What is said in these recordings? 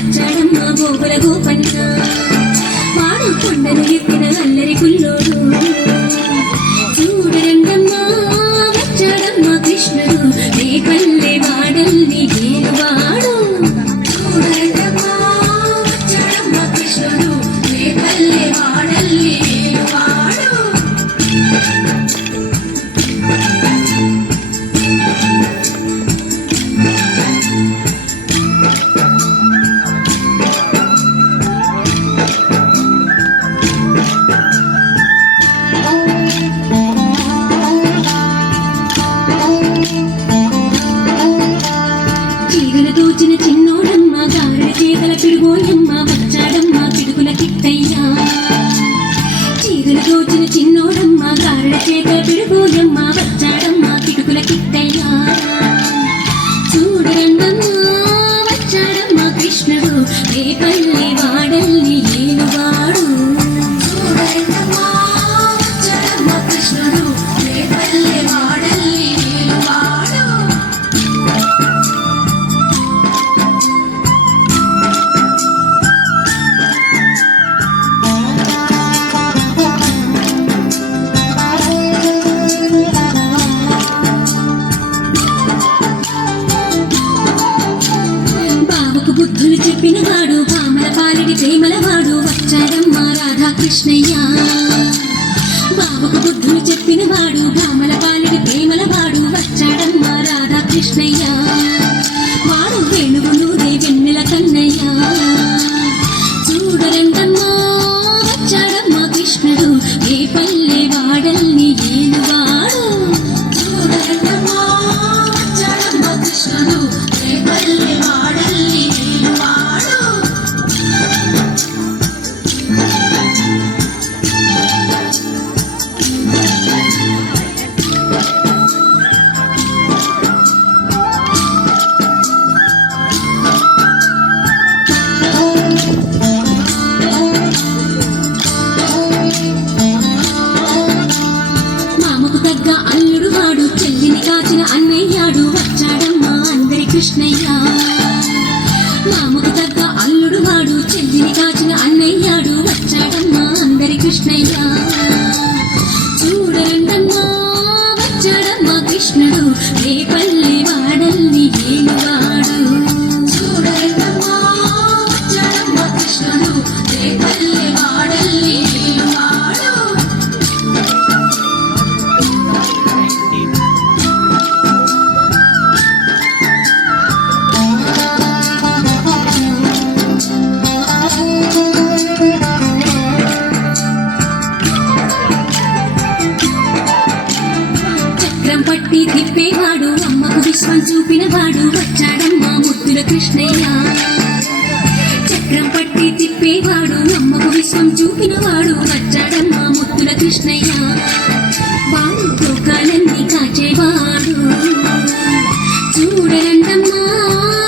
వచ్చాడమ్మా గోకుల గోపన్న వాడు కొండను ఎక్కిన అల్లరి పుల్లోడు చూడరండమ్మా వచ్చాడమ్మా కృష్ణుడు రేపల్లె వాడల్ని ఏలువాడు చూడరండమ్మా వచ్చాడమ్మా కృష్ణుడు రేపల్లె వాడల్ని ఏలువాడు దోచిన చిన్నోడమ్మ గారెల చేగల పిడుగోయమ్మ వచ్చాడమ్మ పిడుగుల కిట్టయ్యా చీరలు దోచిన చిన్నోడమ్మ గారెల చేగల పిడుగోయమ్మ వచ్చాడమ్మ పిడుగుల కిట్టయ్యా చూడరండమ్మా వచ్చాడమ్మ కృష్ణుడు రేపల్లె వాడల్ని ఏలువాడు చూడరండమ్మా వచ్చాడమ్మ కృష్ణుడు రేపల్లె వాడల్ని ఏలువాడు బుద్ధులు చెప్పిన వాడు భామల పాలిడి ప్రేమల వాడు వచ్చాడమ్మా రాధాకృష్ణయ్య బాబుకు బుద్ధులు చెప్పిన వాడు భామల పాలిడి ప్రేమల వాడు వచ్చాడమ్మా రాధాకృష్ణయ్య వాడు వేణువు నూదే వెన్నెల కన్నయ్య చూడరండమ్మా వచ్చాడమ్మా కృష్ణుడు రేపల్లె వాడల్ని ఏలువాడు చూడరండమ్మా వచ్చాడమ్మా కృష్ణుడు రేపల్లె వాడల్ని అల్లుడు వాడు చెల్లిని కాచిన అన్నయ్యాడు వచ్చాడమ్మా అందరి కృష్ణయ్య మామకు తగ్గ అల్లుడు వాడు చెల్లిని కాచిన అన్నయ్యాడు వచ్చాడమ్మా అందరి కృష్ణయ్య చూడరండమ్మా వచ్చాడమ్మా కృష్ణుడు రేపల్లె వాడల్ని ఏలువాడు చూడరండమ్మా వచ్చాడమ్మా కృష్ణుడు రేపల్లె వాడల్ని ఏలువాడు చక్రం పట్టి తిప్పేవాడు అమ్మకు విశ్వం చూపినవాడు వచ్చాడమ్మా ముద్దుల కృష్ణయ్య చక్రం పట్టి తిప్పేవాడు అమ్మకు విశ్వం చూపినవాడు వచ్చాడమ్మా ముద్దుల కృష్ణయ్య వాడు లోకాలన్నీ కాచేవాడు చూడరండమ్మా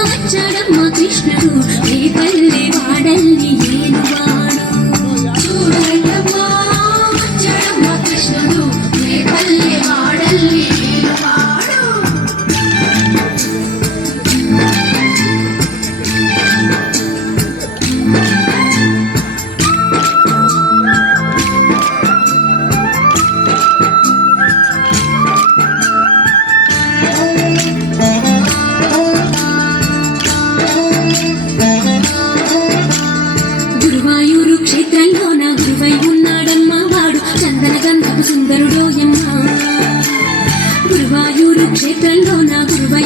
వచ్చాడమ్మా కృష్ణుడు రేపల్లె వాడల్ని ఏలువాడు చూడరండమ్మా వచ్చాడమ్మా కృష్ణుడు రేపల్లె వాడల్ని ఏలువాడు గురువాయూరు క్షేత్రంలోన గురువై ఉన్నాడమ్మా వాడు చందన గంధపు సుందరుడోయమ్మా గురువాయూరు క్షేత్రంలోన గురువై